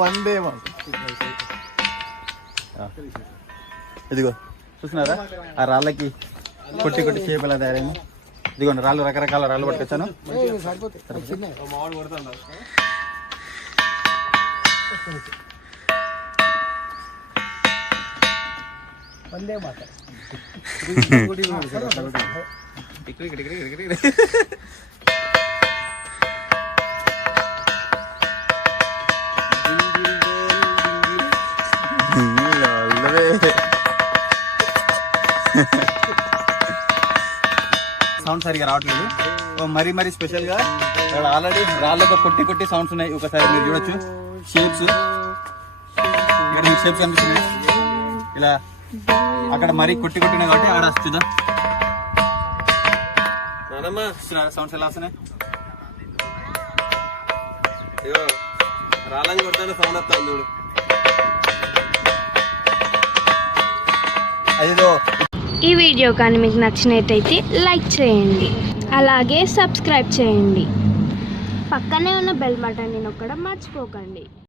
వందే ఇదిగో చూసినారా? ఆ రాళ్ళకి కొట్టి కొట్టి చేపలా తయారైంది ఇదిగోండి రాళ్ళు రకరకాల రాళ్ళు పట్టుకొచ్చాను. వందే కొడతాను సౌండ్ సరిగా రావట్లేదు. మరీ మరీ స్పెషల్గా ఇక్కడ ఆల్రెడీ రాళ్ళతో కొట్టి కొట్టి సౌండ్స్ ఉన్నాయి. ఒకసారి మీరు చూడొచ్చు. షేప్స్ ఇక్కడ షేప్స్ కనిపిస్తున్నాయి. ఇలా అక్కడ మరీ కొట్టి కొట్టినాయి కాబట్టి ఆడ చూద్దాం. సౌండ్స్ ఎలా వస్తున్నాయి? రాళ్ళని కొడతాను సౌండ్ వస్తుంది చూడు. అదిగో ఈ వీడియో కానీ మీకు నచ్చినట్టయితే లైక్ చేయండి. అలాగే సబ్స్క్రైబ్ చేయండి. పక్కనే ఉన్న బెల్ బటన్ని నొక్కడం మర్చిపోకండి.